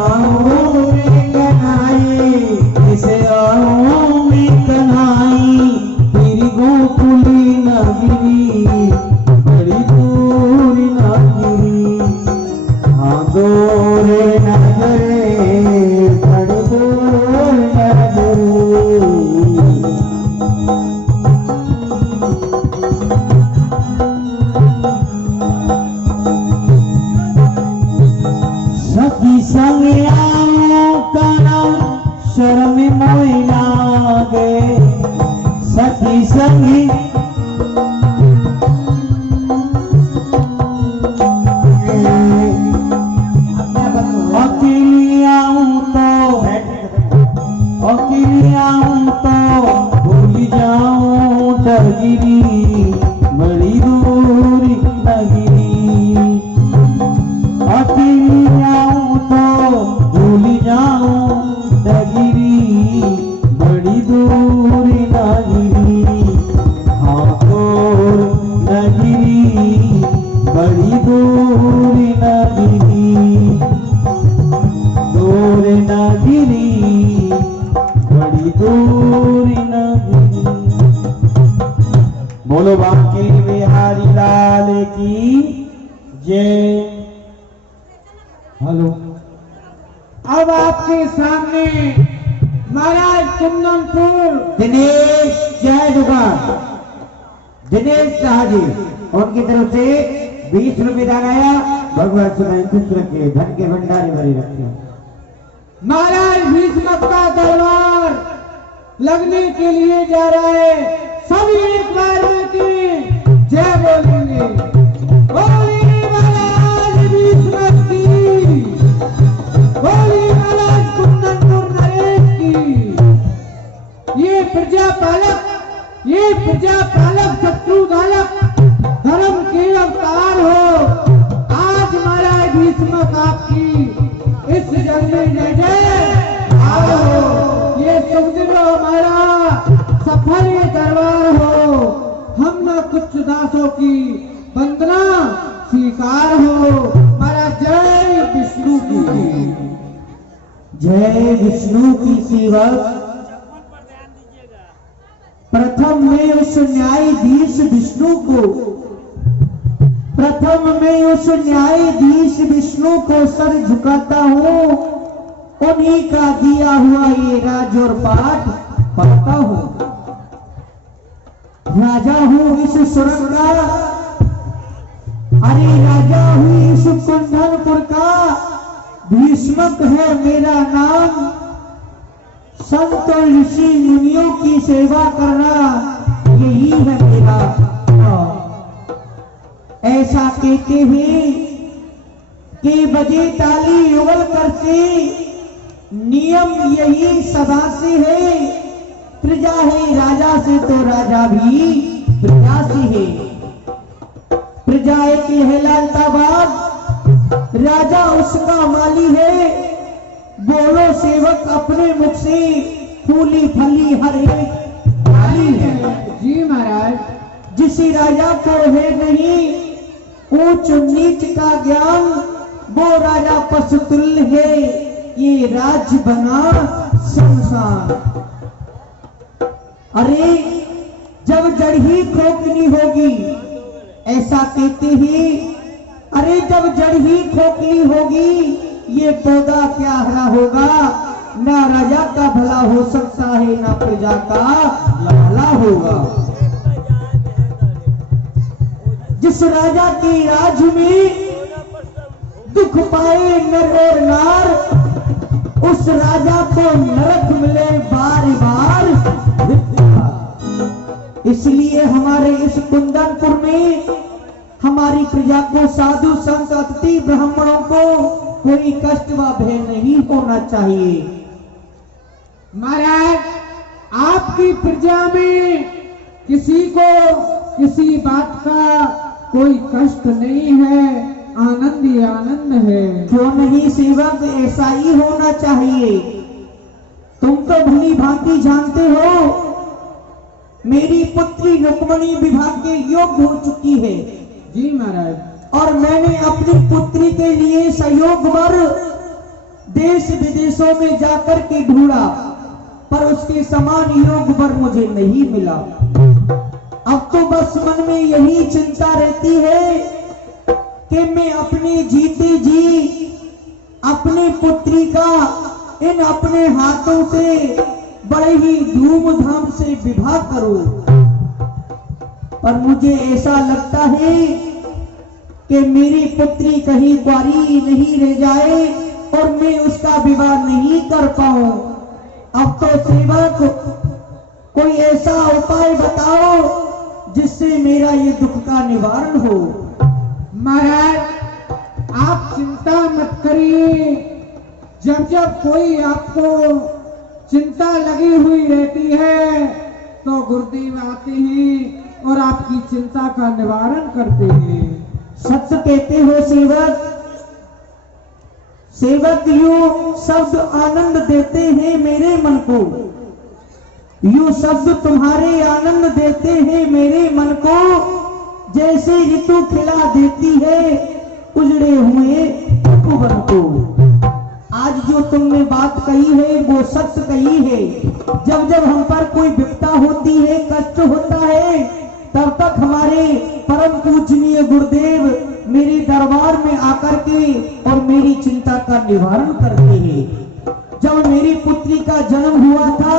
आऊं मैं कन्हाई, कैसे आऊं मैं कन्हाई, तेरी गोकुली नगरी बड़ी दूर नगरी। हाँ गोरे नगरे बड़ी दूर नगरी। सखी संग आऊं करम शर्म मोय लागे, सखी संग अकेली आऊं तो भूल जाऊं डगरी बड़ी दूर नगरी। अकेली आऊं तो भूल जाऊं डगरी बड़ी दूर नगरी। हाँ दूर नगरी बड़ी दूर नगरी, दूर नगरी बड़ी दूर नगरी। बोलो बांके बिहारी लाल की जय। हेलो, अब आपके सामने महाराज कुंदनपुर दिनेश जय दुकान, दिनेश शाह जी उनकी तरफ से 20 रुपए दिया गया। भगवान सुनाई खुश रखे, धन के भंडारे भरे रखे। महाराज भीष्मक का दरबार लगने के लिए जा रहा है। सभी एक बार में की जय बोलेंगे। बोलिए महाराज भीष्मक की, बोलिए महाराज कुंदनपुर नरेश की। ये प्रजापालक शत्रुघालक धर्म के अवतार हो। आज महाराज भीष्मक आपकी इस जग में जय जय आओ। ये शुभ दिन हमारा सफल ये दरबार हो। हम न कुछ दासों की वंदना स्वीकार हो। महाराज जय विष्णु की, जय विष्णु की सेवा। प्रथम में उस न्यायाधीश विष्णु को, प्रथम में उस न्यायाधीश विष्णु को सर झुकाता हूँ। उन्हीं का दिया हुआ ये राज और पाठ पढ़ता हूँ। राजा हूँ इस सुरंग का, अरे राजा हूँ इस कुंदनपुर का। भीष्मक है मेरा नाम, संत और ऋषि मुनियों की सेवा करना यही है मेरा काम। ऐसा कहते हैं कि बजे ताली युगल करते, नियम यही सदा से है। प्रजा है राजा से तो राजा भी प्रजा से है। प्रजा एक लहलाता बाग, राजा उसका माली है। बोलो सेवक अपने मुख से, फूली फली हर एक डाली है। जी महाराज, जिस राजा को है नहीं ऊंच नीच का ज्ञान, वो राजा पशुतुल्य है। ये राज्य बना शमशान। अरे जब जड़ ही खोखली होगी, ऐसा कहते हैं। अरे जब जड़ ही खोखली होगी, ये पौधा क्या हरा होगा। ना राजा का भला हो सकता है, ना प्रजा का भला होगा। जिस राजा के राज में दुख पाए नर और नार, उस राजा को नरक मिले बार बार। इसलिए हमारे इस कुंदनपुर में हमारी प्रजा को, साधु संत अतिथि ब्राह्मणों को कोई कष्ट व भय नहीं होना चाहिए। महाराज आपकी प्रजा में किसी को किसी बात का कोई कष्ट नहीं है, आनंद ही आनंद है। क्यों नहीं सेवक, ऐसा ही होना चाहिए। तुम तो भली भांति जानते हो मेरी पुत्री रुक्मणी विवाह के योग्य हो चुकी है। जी महाराज, और मैंने अपनी पुत्री के लिए सहयोग वर देश विदेशों में जाकर के ढूंढा, पर उसके समान योग वर मुझे नहीं मिला। अब तो बस मन में यही चिंता रहती है कि मैं अपने जीते जी अपनी पुत्री का इन अपने हाथों से बड़े ही धूमधाम से विवाह करूं। पर मुझे ऐसा लगता है कि मेरी पुत्री कहीं कुंवारी नहीं रह जाए और मैं उसका विवाह नहीं कर पाऊं। अब तो सेवक कोई ऐसा उपाय बताओ जिससे मेरा ये दुख का निवारण हो। महाराज, आप चिंता मत करिए। जब जब कोई आपको चिंता लगी हुई रहती है तो गुरुदेव आते हैं और आपकी चिंता का निवारण करते हैं। सच कहते हो सेवक। सेवक यूं शब्द आनंद देते हैं मेरे मन को, यूं शब्द तुम्हारे आनंद देते हैं मेरे मन को, जैसे ऋतु खिला देती है उजड़े हुए उपवन को। आज जो तुमने बात कही है वो सच कही है। जब जब हम पर कोई विपदा होती है, कष्ट होता है, तब तक हमारे परम पूजनीय गुरुदेव मेरे दरबार में आकर के और मेरी चिंता का निवारण करते हैं। जब मेरी पुत्री का जन्म हुआ था,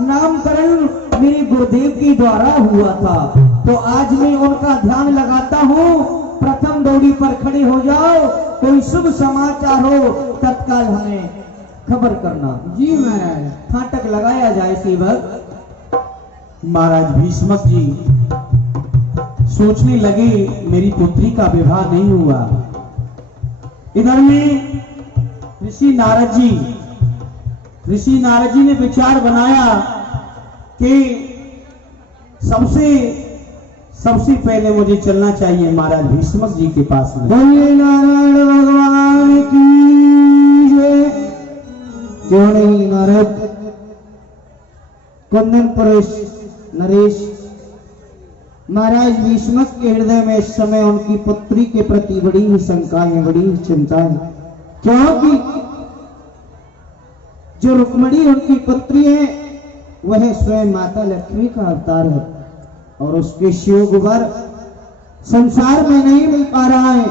नामकरण मेरे गुरुदेव के द्वारा हुआ था, तो आज मैं उनका ध्यान लगाता हूँ। प्रथम दौड़ी पर खड़े हो जाओ, कोई शुभ समाचार हो तत्काल हमें खबर करना। जी महाराज। फाटक लगाया जाए सेवक। महाराज भीष्मक जी सोचने लगे मेरी पुत्री का विवाह नहीं हुआ। इधर में ऋषि नारद जी ने विचार बनाया कि सबसे पहले मुझे चलना चाहिए महाराज भीष्मक जी के पास में। बोलिए नारायण भगवान की जय। क्यों नहीं नारद। कुंदन पुरुष नरेश, महाराज भीष्मक के हृदय में इस समय उनकी पुत्री के प्रति बड़ी ही शंका है, बड़ी ही चिंता है। क्योंकि जो रुक्मिणी उनकी पुत्री है वह स्वयं माता लक्ष्मी का अवतार है और उसके शिव गुबर संसार में नहीं मिल पा रहा है।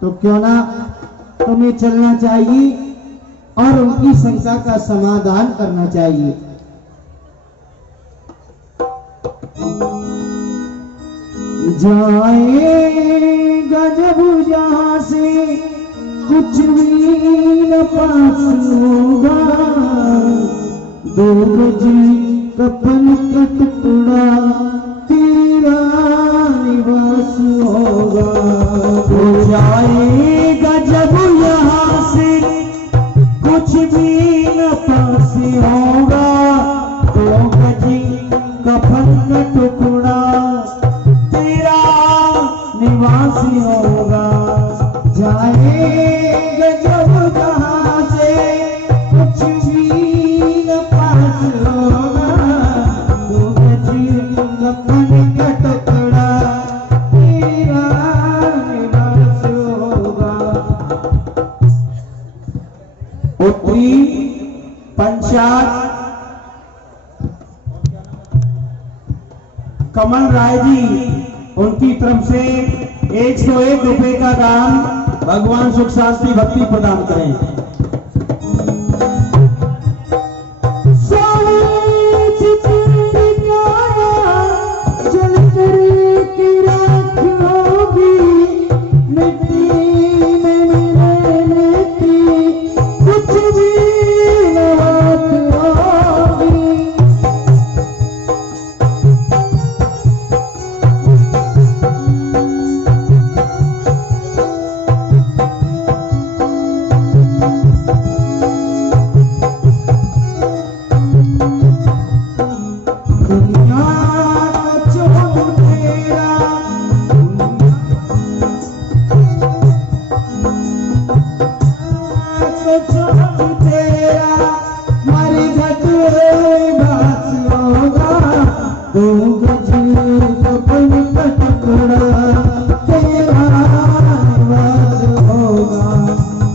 तो क्यों ना तुम्हें चलना चाहिए और उनकी शंका का समाधान करना चाहिए। जाएगा जब यहाँ से कुछ भी न पास होगा, दो गज कफन का टुकड़ा तेरा निवास होगा। हो जाएगा जब यहाँ से कुछ भी न पास होगा, दो गज कफन का टुकड़ा तेरा निवास होगा। जाएगा जब यहाँ से कुछ भी न पास होगा, दो गज कफन का टुकड़ा तेरा निवास होगा। पुत्री पंचायत कमल राय जी, उनकी तरफ से 101 रुपए का दान भगवान सुख शांति भक्ति प्रदान करें।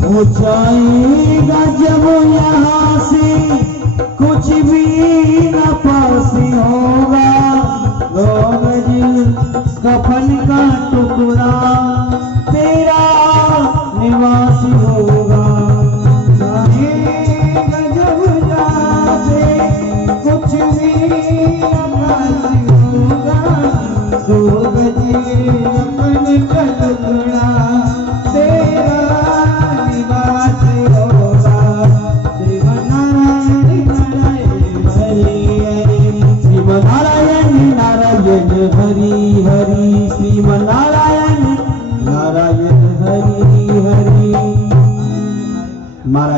हो जाएगा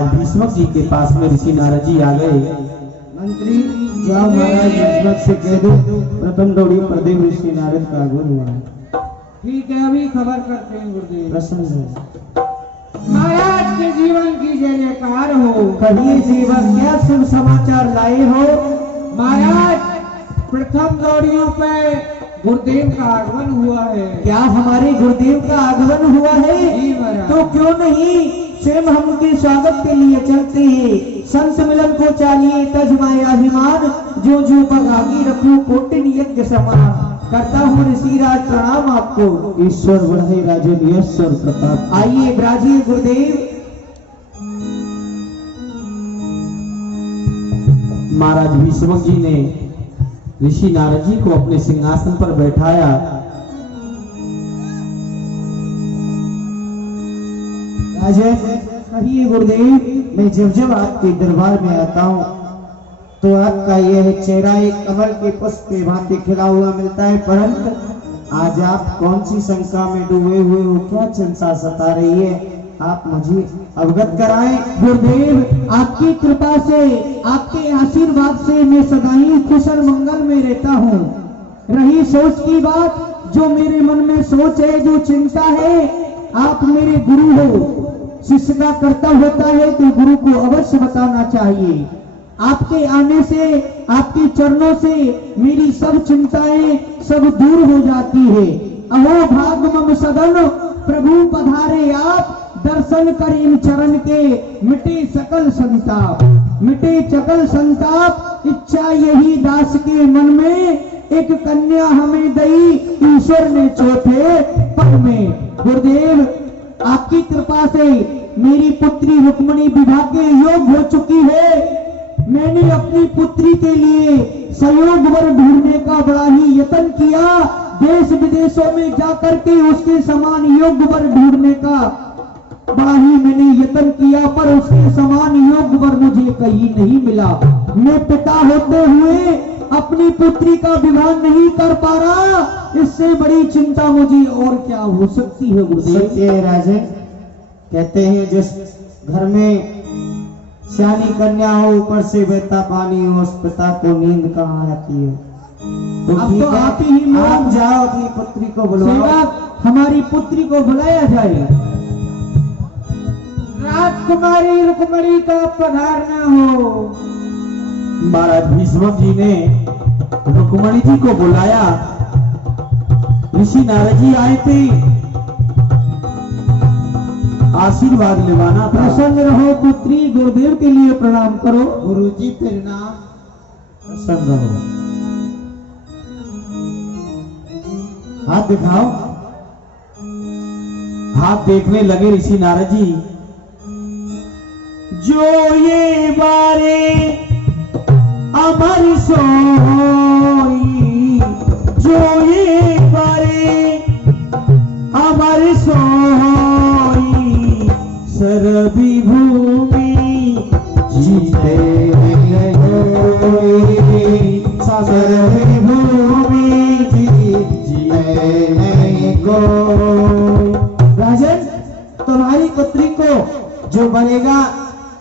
भीष्मक जी के पास में ऋषि नारद जी आ गए। मंत्री जाओ महाराज भीष्मक से कह दो प्रथम दौड़ी प्रदेव ऋषि नारद का आगमन हुआ है। ठीक है, अभी खबर करते हैं गुरुदेव। प्रसन्न है। महाराज के जीवन की जय जयकार हो। कहिए जीवन, क्या शुभ समाचार लाए हो? महाराज प्रथम दौड़ियों पे गुरुदेव का आगमन हुआ है। क्या हमारे गुरुदेव का आगमन हुआ है? जी महाराज। तो क्यों नहीं स्वयं हम उनके स्वागत के लिए चलते हैं। संत मिलन को चाहिए तजमाए अभिमान, जो जो बगागी रखू कोटिन यज्ञ समान। करता हूँ ऋषिराज प्रणाम आपको। ईश्वर बढ़े राजन यश और प्रताप। आइए ब्राजील गुरुदेव। महाराज भीष्मक जी ने ऋषि नारद जी को अपने सिंहासन पर बैठाया। राजन, कहिए गुरुदेव। मैं जब जब आपके दरबार में आता हूँ तो आपका यह चेहरा एक कमल के पुष्प के भांति खिला हुआ मिलता है, परंतु आज आप कौन सी शंका में डूबे हुए हो? क्या चिंता सता रही है? आप मुझे अवगत कराएं। गुरुदेव, आपकी कृपा से, आपके आशीर्वाद से मैं सदा ही कुशल मंगल में रहता हूँ। रही सोच की बात, जो मेरे मन में सोच है, जो चिंता है, आप मेरे गुरु हो। शिष्य का कर्तव्य होता है तो गुरु को अवश्य बताना चाहिए। आपके आने से, आपके चरणों से मेरी सब चिंताएं सब दूर हो जाती है। अहो भाग मम सदन, प्रभु पधारे आप, दर्शन कर इन चरण के, मिटे सकल संताप, मिटे सकल संताप। इच्छा यही दास के मन में, एक कन्या हमें दई ईश्वर ने चौथे पल में। गुरुदेव, आपकी कृपा से मेरी पुत्री रुक्मणी विवाह के योग हो चुकी है। मैंने अपनी पुत्री के लिए सहयोग वर ढूंढने का बड़ा ही यत्न किया। देश विदेशों में जाकर के उसके समान योग वर ढूंढने का बड़ा ही मैंने यत्न किया, पर उसके समान योग वर मुझे कहीं नहीं मिला। मैं पिता होते हुए अपनी पुत्री का विवाह नहीं कर पा रहा। इससे बड़ी चिंता मुझे और क्या हो सकती है गुरुदेव? सत्य है राजन, कहते हैं जिस घर में सियानी कन्या हो, ऊपर से बहता पानी हो, उस पिता को नींद कहाँ आती है। तो अब ठीक तो है, आप ही आप जाओ अपनी पुत्री को बुलवाओ। सेवक, हमारी पुत्री को बुलाया जाए। राजकुमारी रुक्मणी का पधारना हो। महाराज भीष्मक जी ने रुक्मणी जी को बुलाया। ऋषि नारद जी आए थे, आशीर्वाद लेवाना था। प्रसन्न रहो पुत्री, गुरुदेव के लिए प्रणाम करो। गुरुजी फिर नाम प्रसन्न रहो। हाथ दिखाओ। हाथ देखने लगे ऋषि नारद जी। जो ये बारे अमर सोई, जो ये बारे अमर सोई, सरबी भूमि जीते सरबी भूमि जीते को। राजन, तुम्हारी पुत्री को जो बनेगा,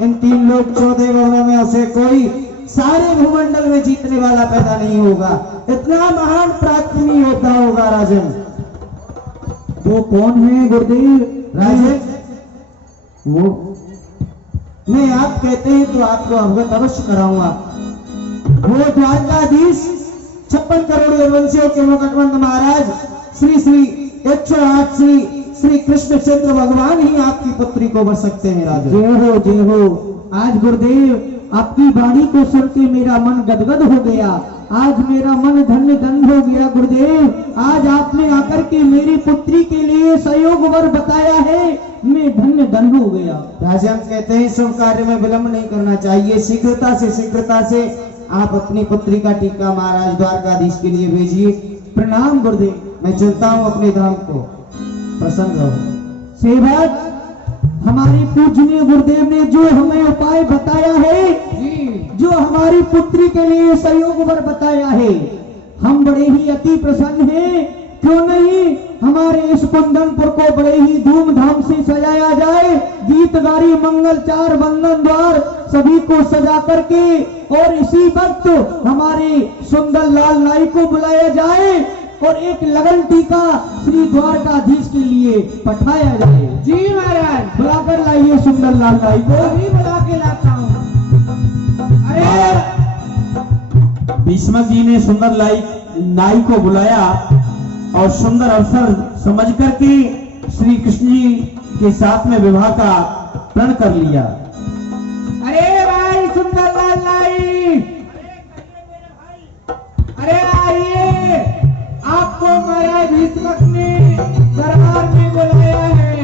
इन 3 लोग 14 वर्णों में उसे कोई सारे भूमंडल में जीतने वाला पैदा नहीं होगा। इतना महान पराक्रमी योद्धा होगा राजन। वो कौन है गुरुदेव? राजन, वो मैं आप कहते हैं तो आपको अवगत अवश्य कराऊंगा। वो द्वारकाधीश 56 करोड़ वंशियों के मुकटबंध महाराज श्री श्री 108 श्री कृष्ण चंद्र भगवान ही आपकी पुत्री को बर सकते हैं राजन। जय हो, जय हो। आज गुरुदेव आपकी वाणी को सुन के मेरा मन गदगद हो गया। आज मेरा मन धन्य धन्य हो गया गुरुदेव। आज आपने आकर के मेरी पुत्री के लिए सहयोग वर बताया है, मैं धन्य धन्य हो गया। राजा हम कहते हैं शुभ कार्य में विलंब नहीं करना चाहिए। शीघ्रता से आप अपनी पुत्री का टीका महाराज द्वारकाधीश के लिए भेजिए। प्रणाम गुरुदेव। मैं चलता हूँ अपने धाम को। प्रसन्न रहो। सेवक, हमारे पूजनीय गुरुदेव ने जो हमें उपाय बताया है, जो हमारी पुत्री के लिए सहयोग वर बताया है, हम बड़े ही अति प्रसन्न हैं। क्यों नहीं हमारे इस कुंदनपुर को बड़े ही धूमधाम से सजाया जाए। गीत गारी मंगल चार बंधन द्वार सभी को सजा करके और इसी वक्त हमारे सुंदर लाल नाई को बुलाया जाए और एक लगन टीका श्री द्वारकाधीश के लिए पठाया जाए। जी महाराज, बुलाकर लाइए सुंदर लाल नाई को। अभी बुला के लाता हूँ। अरे भीष्मक जी ने सुंदर नाई को बुलाया और सुंदर अवसर समझ करके श्री कृष्ण जी के साथ में विवाह का प्रण कर लिया। अरे भाई सुंदर लाल नाई, अरे आइए, आपको महाराज भीष्मक ने दरबार में बुलाया है।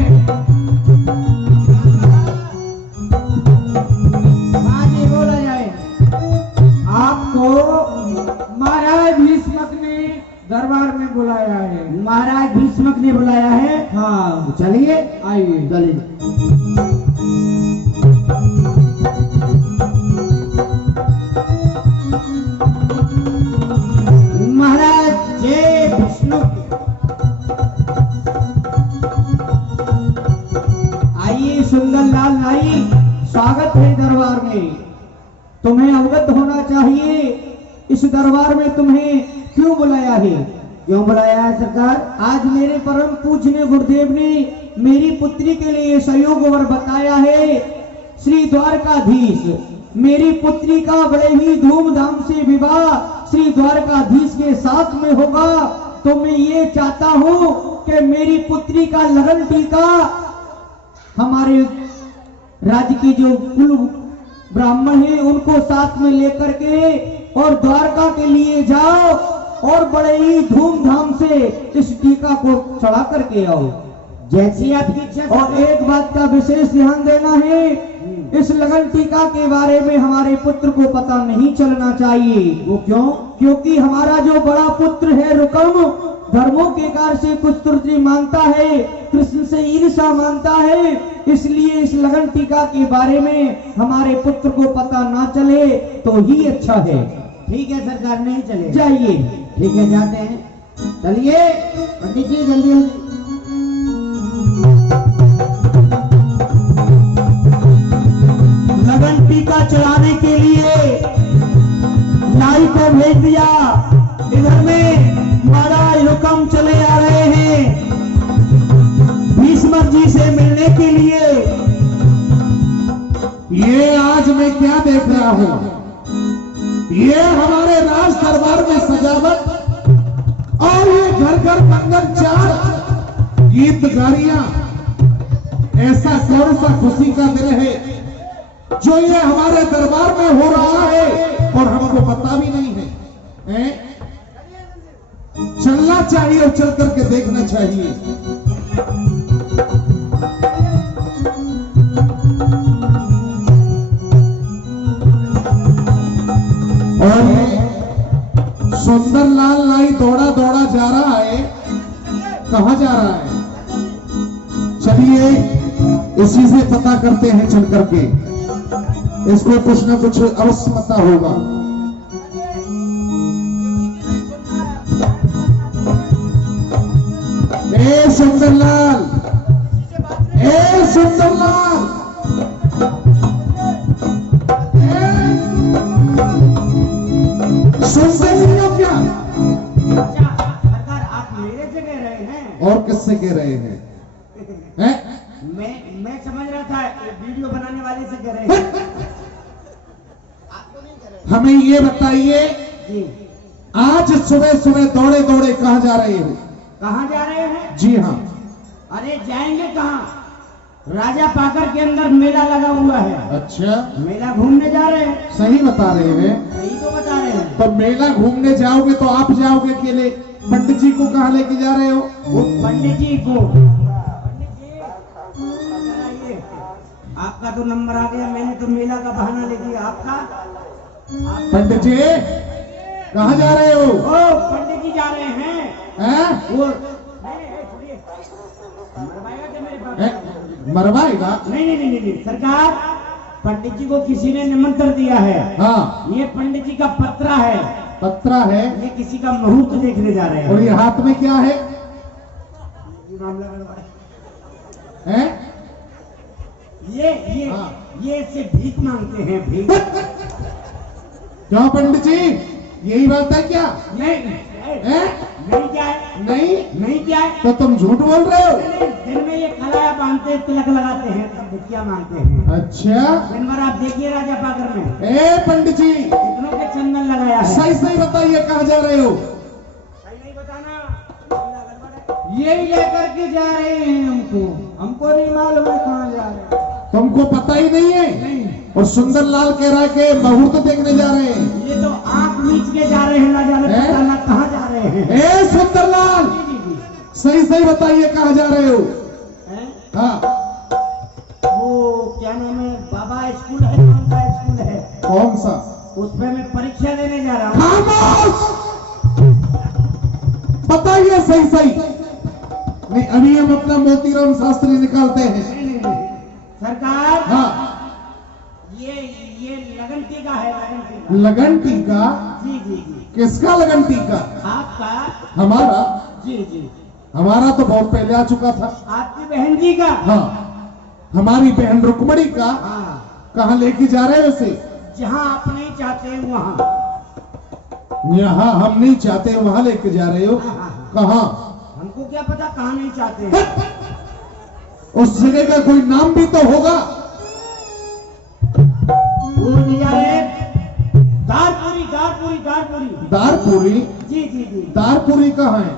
आगे बोला जाए, आपको महाराज भीष्मक ने दरबार में बुलाया है। महाराज भीष्मक ने बुलाया है। हाँ, चलिए आइए। चलिए। महाराज जय विष्णु। आइए सुंदर लाल नाई, स्वागत है दरबार में। तुम्हें अवगत होना चाहिए इस दरबार में तुम्हें क्यों बुलाया है। क्यों बुलाया है सरकार? आज मेरे परम पूज्य गुरुदेव ने मेरी पुत्री के लिए सहयोग वर बताया है। श्री द्वारकाधीश मेरी पुत्री का बड़े ही धूमधाम से विवाह श्री द्वारकाधीश के साथ में होगा। तो मैं ये चाहता हूँ कि मेरी पुत्री का लगन टीका हमारे राज्य की जो कुल ब्राह्मण है उनको साथ में लेकर के और द्वारका के लिए जाओ और बड़े ही धूमधाम से इस टीका को चढ़ा करके आओ। जैसी आपकी इच्छा। और एक बात का विशेष ध्यान देना है, इस लगन टीका के बारे में हमारे पुत्र को पता नहीं चलना चाहिए। वो क्यों? क्योंकि हमारा जो बड़ा पुत्र है रुकम धर्मों के कार से कुछ त्रुटि मानता है, कृष्ण से ईर्षा मानता है, इसलिए इस लगन टीका के बारे में हमारे पुत्र को पता ना चले तो ही अच्छा है। ठीक है सरकार, नहीं चले जाइए। ठीक है, जाते हैं। चलिए पंडित जी, जल्दी जल्दी। लगन टीका चढ़ाने के लिए नाई को भेज दिया। इधर में महाराज हुक्म चले आ रहे हैं भीष्मक जी से मिलने के लिए। ये आज मैं क्या देख रहा हूं, ये हमारे राज दरबार में सजावट और ये घर घर मंगल चार गीत गारियां, ऐसा कौन सा खुशी का दिन है जो ये हमारे दरबार में हो रहा है और हमको पता भी नहीं है, चलना चाहिए और चल करके देखना चाहिए। और सुंदर लाल नाई दौड़ा दौड़ा जा रहा है, कहां जा रहा है? चलिए इसी से पता करते हैं चल करके, इसको कुछ ना कुछ अवश्य पता होगा। ए सुंदरलाल, ए सुंदरलाल, सुनते नहीं हो क्या? सरकार आप मेरे से कह रहे हैं? और किससे कह रहे हैं? हैं? मैं समझ रहा था वीडियो बनाने वाले से कह रहे हैं। आपको नहीं कह रहे। हमें ये बताइए, जी आज सुबह सुबह दौड़े दौड़े कहां जा रहे हो? कहाँ जा रहे हैं? जी हाँ। अरे जाएंगे कहाँ, राजा पाकर के अंदर मेला लगा हुआ है, अच्छा, मेला घूमने जा रहे हैं। सही बता रहे हैं। यही तो बता रहे हैं। तो मेला घूमने जाओगे तो आप जाओगे अकेले, पंडित जी को कहाँ लेके जा रहे हो? वो पंडित जी को, पंडित जी इधर आइए। आपका तो नंबर आ गया, मैंने तो मेला का बहाना ले दिया आपका। पंडित जी कहाँ जा रहे हो? ओ पंडित जी जा रहे हैं। हैं? वो छोड़िए, मरवाएगा क्या मेरे पास? मरवाएगा? नहीं सरकार, पंडित जी को किसी ने निमंत्रण दिया है। हाँ, ये पंडित जी का पत्रा है, पत्रा है। ये किसी का मुहूर्त देखने जा रहे और हैं। ये हाथ में क्या है? मामला गड़बड़ है। हैं? हाँ। ये से भीख मांगते हैं, भीख। क्यों पंडित जी, यही बात है क्या? नहीं हैं? नहीं क्या है, नहीं नहीं क्या है। तो तुम झूठ बोल रहे हो। दिन में ये खलाया बांधते हैं, तिलक लगाते हैं, तब भिक्षिया मांगते हैं। अच्छा, दिन भर आप देखिए राजा पाकर में ए पंडित जी, कितनों के चंदन लगाया है। सही सही बताइए कहाँ जा रहे हो? सही नहीं बताना, मामला गड़बड़ है। यही लेकर के जा रहे हैं हमको नहीं मालूम है कहाँ जा रहे हैं। तुमको पता ही नहीं है? और सुंदरलाल कह रहा है कि मुहूर्त देखने जा रहे हैं। ये तो आंख मीच के जा रहे हैं, ना जाने हैं? पता ना कहाँ जा रहे हैं। ए सुंदरलाल, जी जी सही सही बताइए कहाँ जा रहे हो? हैं? हाँ, वो क्या नाम है, बाबा स्कूल है, कौन सा स्कूल है, कौन सा? उसमें मैं परीक्षा देने जा रहा हूँ। खामोश! बताइए सही सही। नहीं, अभी हम अपना मोतीराम शास्त्री निकालते हैं। नहीं, सरकार, हाँ, ये लगन टीका है, लगन टीका। लगन टीका? जी जी जी, किसका लगन टीका? आपका। हमारा? जी जी, हमारा तो बहुत पहले आ चुका था। आपकी बहन जी का। हाँ, हमारी बहन रुक्मणी का। हाँ, कहाँ लेके जा रहे हो उसे? जहाँ आप नहीं चाहते हैं वहाँ। यहाँ हम नहीं चाहते वहाँ लेके जा रहे हो? हाँ, हाँ, कहाँ? हमको क्या पता कहाँ नहीं चाहते हैं। उस जगह का कोई नाम भी तो होगा। वो नहीं जा रहे, दारपुरी दारपुरी दारपुरी। दारपुरी? जी जी जी, दारपुरी कहाँ है?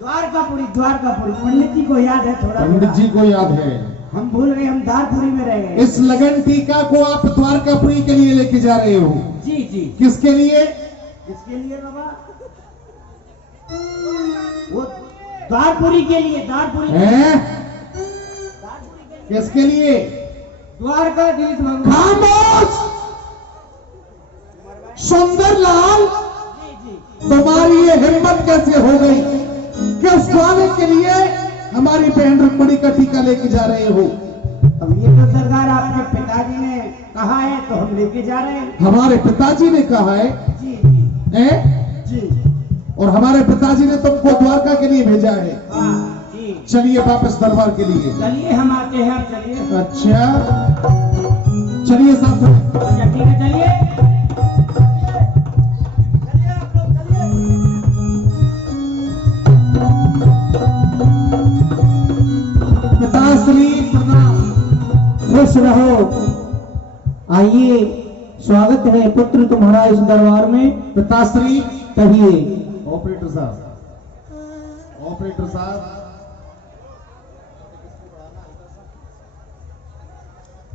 द्वारकापुरी द्वारकापुरी। पंडित जी को याद है थोड़ा पंडित थोड़ा। जी को याद है। हम भूल गए, हम दारपुरी में रह गए। इस लगन टीका को आप द्वारकापुरी के लिए लेके जा रहे हो? जी जी, किसके लिए? किसके लिए बाबा? वो द्वारपुरी के लिए, द्वारपुरी के लिए। हैं? द्वारपुरी के लिए। किसके लिए? द्वारकाधीश भगवान। खामोश! सुंदरलाल, जी जी, तुम्हारी ये हिम्मत कैसे हो गई कि उस ग्वाले के लिए हमारी बहन रुक्मणी का टीका लेके जा रहे हो? अब ये तो सरकार आपके पिताजी ने कहा है तो हम लेके जा रहे हैं। हमारे पिताजी ने कहा है? जी जी हैं? जी, और हमारे पिताजी ने तुमको द्वारका के लिए भेजा है। हाँ जी। चलिए वापस दरबार के लिए। चलिए हम आते हैं, आप चलिए। अच्छा, चलिए साथ में। अच्छा ठीक है, चलिए चलिए आप लोग चलिए। पिताश्री प्रणाम। खुश रहो। आइए, स्वागत है पुत्र तुम्हारा इस दरबार में। पिताश्री, कहिए। ऑपरेटर साहब, ऑपरेटर साहब,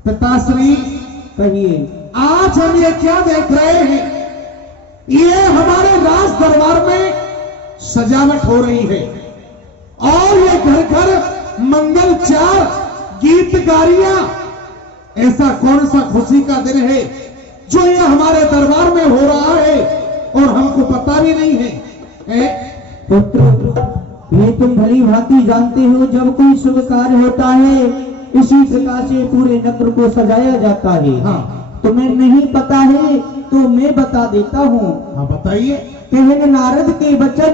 पिताश्री, कहिए। आज हम ये क्या देख रहे हैं? ये हमारे राज दरबार में सजावट हो रही है और ये घर घर मंगलचार, गीत गारियां। ऐसा कौन सा खुशी का दिन है जो ये हमारे दरबार में हो रहा है और हमको पता भी नहीं है? पुत्र, ये तुम भली भांति जानते हो, जब कोई शुभ कार्य होता है इसी प्रकार से पूरे नगर को सजाया जाता है। हाँ। तुम्हें नहीं पता है तो मैं बता देता हूँ। हाँ, बताइए। कहन नारद के वचन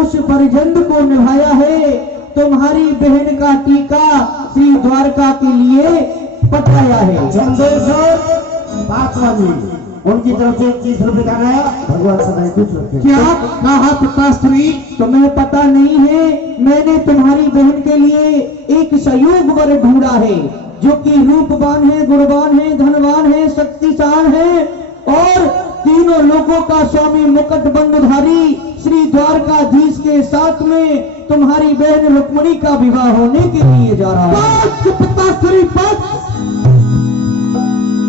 उस परिजन को निभाया है, तुम्हारी बहन का टीका श्री द्वारका के लिए पठाया है। चंदेश्वर बासवानी, उनकी तरफ से 30 रुपए का आया। भगवान सदैव खुश रखे। क्या कहा पिताश्री? तुम्हें पता नहीं है, मैंने तुम्हारी बहन के लिए एक संयोग वर ढूंढा है जो कि रूपवान है, गुणवान है, धनवान है, शक्तिशान है और तीनों लोगों का स्वामी मुकुट बंधुधारी श्री द्वारकाधीश के साथ में तुम्हारी बहन रुक्मणी का विवाह होने के लिए जा रहा है। बस पिताश्री, बस।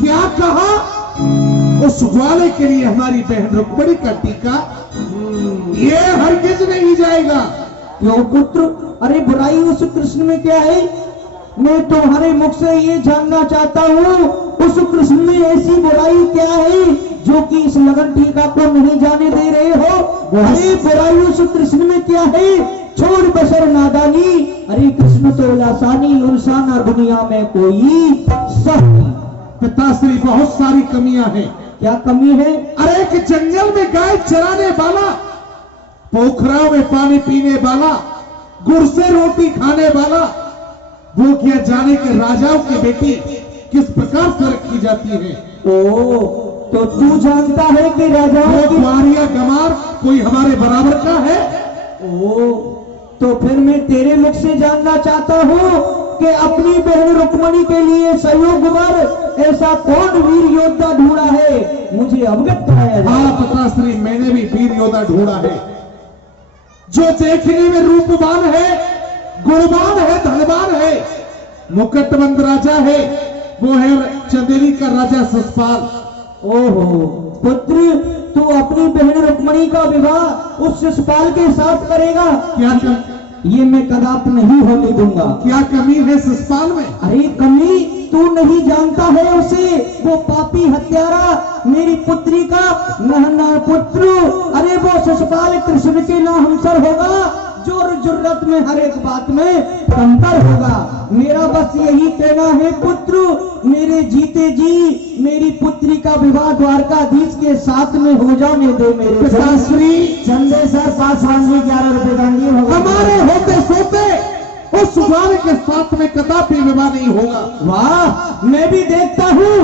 क्या कहा? उस ग्वाले के लिए हमारी बहन रुक्मणी का टीका? ये हरगिज नहीं जाएगा। क्यों पुत्र? अरे बुराई उस कृष्ण में क्या है? मैं तुम्हारे मुख से ये जानना चाहता हूँ, उस कृष्ण में ऐसी बुराई क्या है जो कि इस लगन टीका को नहीं जाने दे रहे हो? अरे बुराई उस कृष्ण में क्या है? छोड़ बसर नादानी, अरे कृष्ण तो लासानी, उनसान और दुनिया में कोई सह। पिताश्री, बहुत सारी कमियां हैं। क्या कमी है? अरे एक जंगल में गाय चराने वाला पोखरा में पानी पीने वाला, गुड़ से रोटी खाने वाला, वो क्या जाने के राजाओं की बेटी किस प्रकार से रखी जाती है। ओ, तो तू जानता है कि राजाओं वो की ग्वारिया गमार कोई हमारे बराबर का है। ओ, तो फिर मैं तेरे मुख से जानना चाहता हूँ कि अपनी बहन रुक्मणी के लिए संयोगवर ऐसा कौन वीर योद्धा ढूंढा है, मुझे अवगत कराया जाए। हाँ पिताश्री, मैंने भी वीर योद्धा ढूंढा है, जो देखने में रूपवान है, गुणवान है, धनवान है, मुकुटबंद राजा है। वो है चंदेरी का राजा ससपाल। ओहो पुत्र, तू अपनी बहन रुक्मणी का विवाह उस शिशुपाल के साथ करेगा? ये मैं कदापि नहीं होने दूंगा। क्या कमी है ससपाल में? अरे कमी, तू नहीं जानता है उसे, वो पापी हत्यारा मेरी पुत्री का नहना पुत्र। अरे वो शिशुपाल कृष्ण के ना हमसर होगा, जोर जुर्रत में हर एक बात में कंतर होगा। मेरा बस यही कहना है पुत्र, मेरे जीते जी मेरी पुत्री का विवाह द्वारकाधीश के साथ में हो जाने दे। मेरे पिताश्री, चंदे सर 11 रुपए गांधी होगा। हमारे होते सोते उस ग्वार के साथ में कदापि विवाह नहीं होगा। वाह, मैं भी देखता हूँ